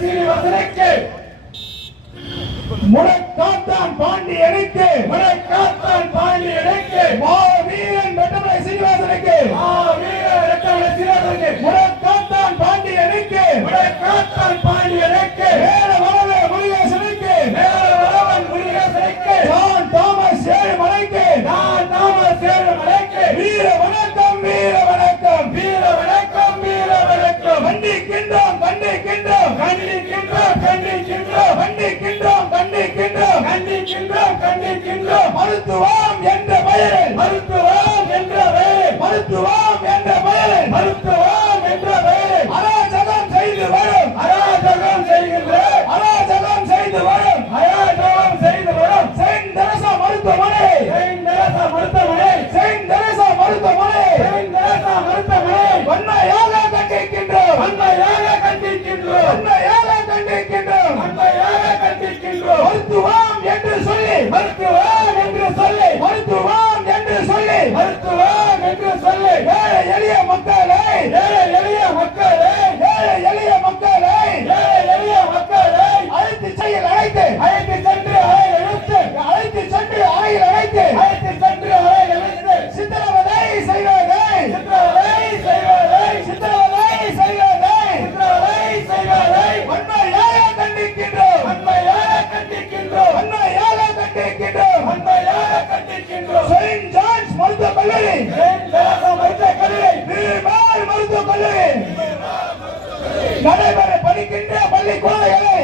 சீனிவாசனுக்கு முடக்காத்தான் பாண்டியனுக்கு மாவீரன் வெட்டமலை சீனிவாசனுக்கு முடக்காத்தான் பாண்டியனுக்கு மேல வரவே முருகேசனுக்கு ஜான் தாமஸ் ஏழுமலைக்கு வீர வணக்கம் கண்டிக்கின்றோம் மருத்துவம் என்ற பெயரில் அராஜகம் செய்து வரும் செயின்ட் தெரசா மருத்துவமனை வன்மையாக கண்டிக்கின்றோம் மருத்துவம் என்று சொல்லி ஏழை எளிய மக்களை அழைத்து சென்று அறையில் அழைத்து சித்திரவதை செய்வதை வன்மையாக கண்டிக்கின்றோம் செயின்ட் ஜான்ஸ் மருத்துவக் கல்லூரி வீர்மால் மருத்துவக் கல்லூரி நடைபெற படிக்கின்ற பள்ளி குழந்தைகளை